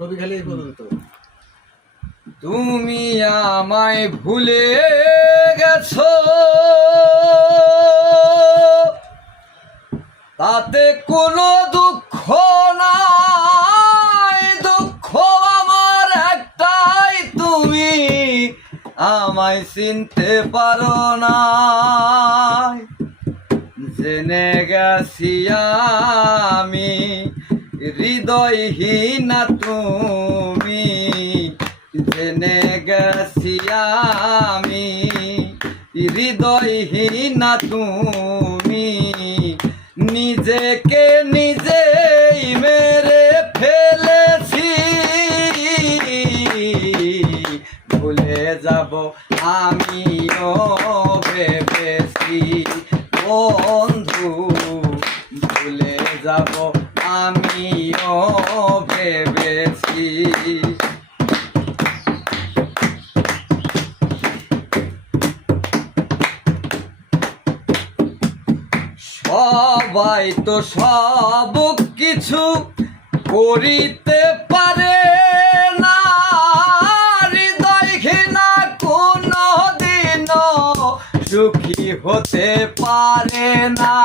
রবি খালি এই পর্যন্ত। তুমি আমায় ভুলে গেছো, তাতে কোনো দুঃখ নাই। দুঃখ আমার একটাই, তুমি আমায় চিনতে পারো না। জেনে গেছি আমি হৃদয়হীনা তুমি, জেনে গেছি আমি হৃদয়হীনা তুমি। নিজেকে নিজেই মেরে ফেলেছি, ভুলে যাব আমিও ভেবেছি বন্ধু, ভুলে যাব আমিও ভেবেছি। সবাই তো সব কিছু করিতে পারে না, হৃদয় ঘৃণা কোনো দিনও সুখী হতে পারে না।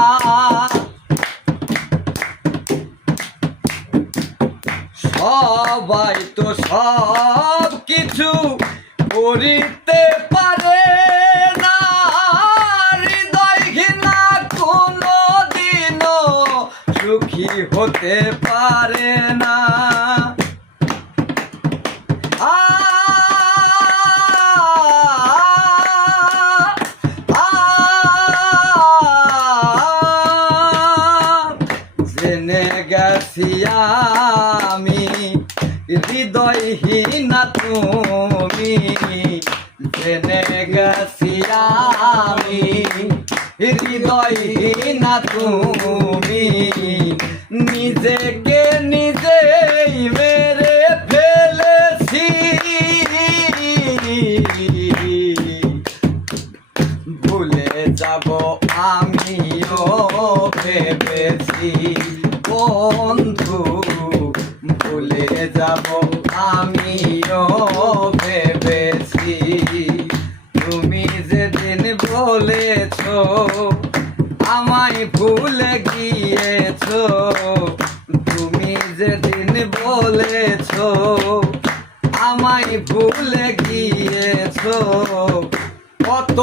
সবাই তো সব কিছু করিতে পারে না, হৃদয় ঘৃণা কোনো দিনও সুখী হতে পারে না। জেনে গেছি আমি হৃদয়হীনা তুমি, জেনে গেছি আমি হৃদয়হীনা তুমি। নিজেকে নিজেই মেরে ফেলেছি, ভুলে যাব আমিও ভেবেছি বন্ধু, ভুলে যাব আমিও ভেবেছি। তুমি যেদিন বলেছো আমায় ভুলে গিয়েছো, তুমি যেদিন বলেছো আমায় ভুলে গিয়েছো, কত